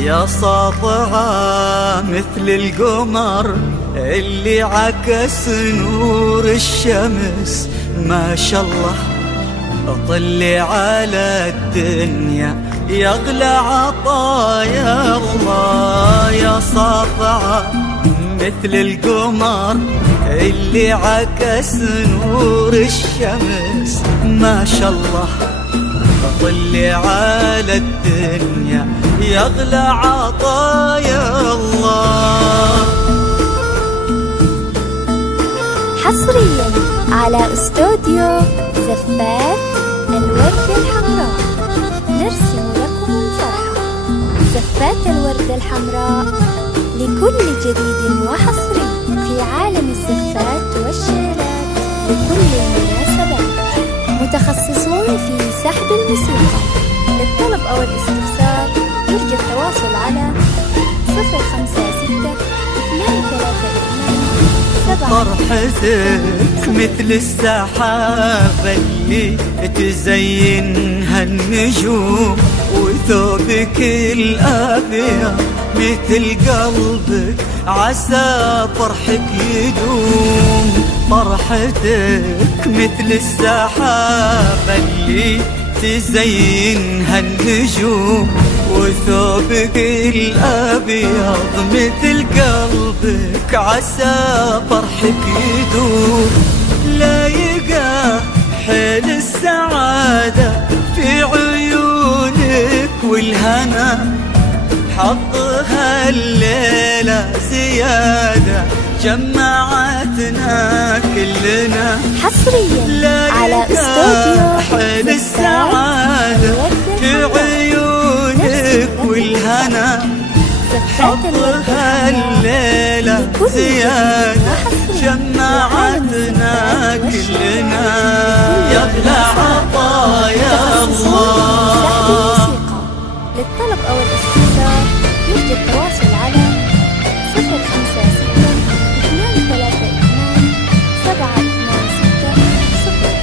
يا ساطعة مثل القمر اللي عكس نور الشمس، ما شاء الله طلي على الدنيا يغلى عطايا الله. يا ساطعة مثل القمر اللي عكس نور الشمس، ما شاء الله طلي على الدنيا يغلى عطايا الله. حصريا على استوديو زفات الوردة الحمراء نرسم لكم الفرحة. زفات الوردة الحمراء لكل جديد وحصري في عالم الزفات والشعرات لكل المناسبات. متخصصون في سحب الموسيقى. للطلب أو الاستفسار يرجى التواصل على 056 232 فرحتك مثل السحابة اللي تزينها النجوم، وثوبك الأبيض مثل قلبك عسى فرحك يدوم. فرحتك مثل السحابة اللي تزينها النجوم، وثوبك الأبيض مثل قلبك عسى فرحك يدوم. لايقة حيل السعادة في عيونك والهنا، حظها الليلة زيادة جمعتنا كلنا. حصريا على استوديو حيل السعادة في عيونك والهنا، حظها الليلة زيادة جمعتنا كلنا يغلى عطايا الله. للطلب أو الاستفسار يرجى التواصل على 056 232 726 0.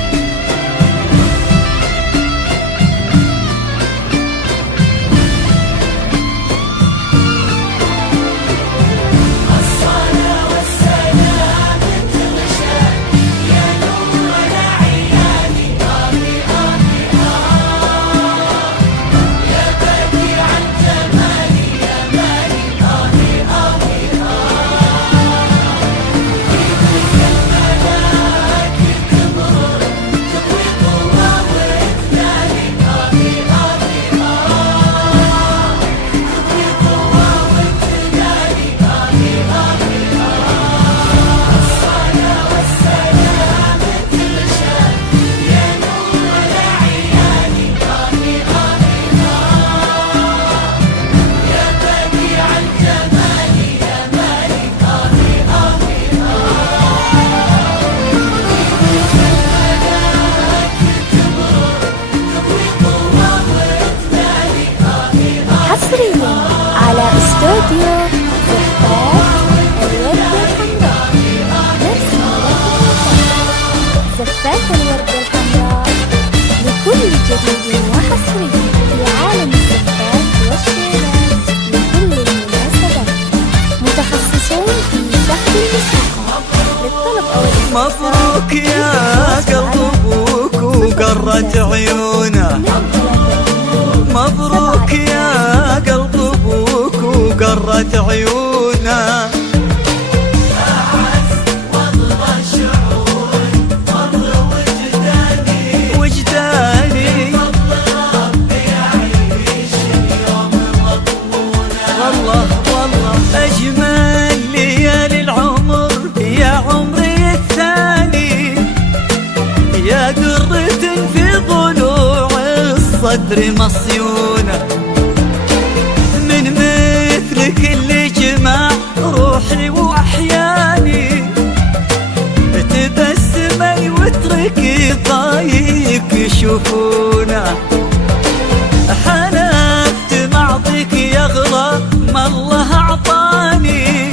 على استوديو زفات الوردة الحمراء نرسم لكم زفات الوردة الحمراء لكل جديد وحصري في عالم الزفات والشعرات لكل المناسبات. متخصصون في سحب الموسيقى. للطلب أو الاستفسار مبروك يا قلب ابوك وقرت عيونه، مبروك يا قلب ابوك وقرت عيونه. وجداني والله أجمل ليالي العمر يا عمري الثاني، يا درة في ضلوع الصدر مصيونة. من مثلك اللي جمع روحي وأحياني، تبسمي واتركي ضايق يشوفونا. حلفت معطيك يغلى ما الله أعطاني،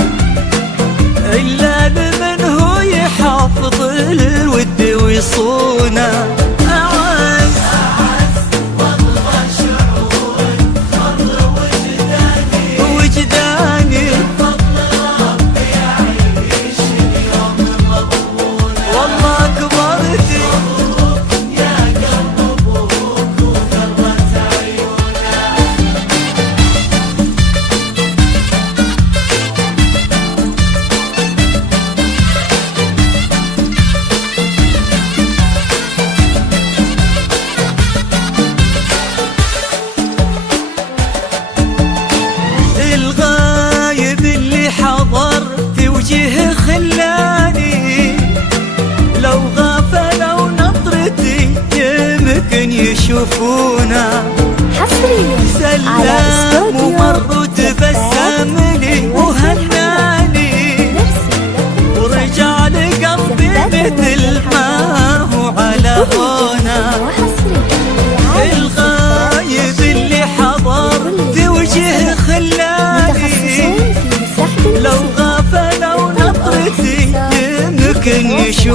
إلا لمن هو يحافظ الود ويصونه. أعز والله شعور فضل وجداني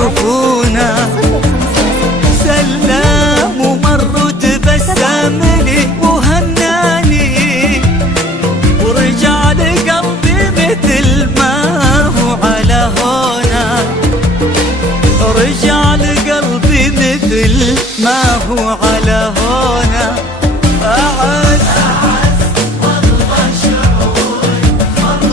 شافونا سلام ومر وتبسم لي وهناني ورجع لقلبي مثل ما هو على هونا، رجع لقلبي مثل ما هو على هونا. أعز والله شعوري مر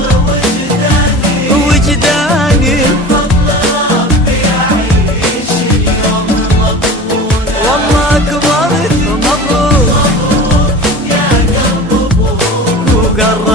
وجداني والله ربي أعيش اليوم مضمون. والله كبرت مبروك يا قلب أبوك وقرب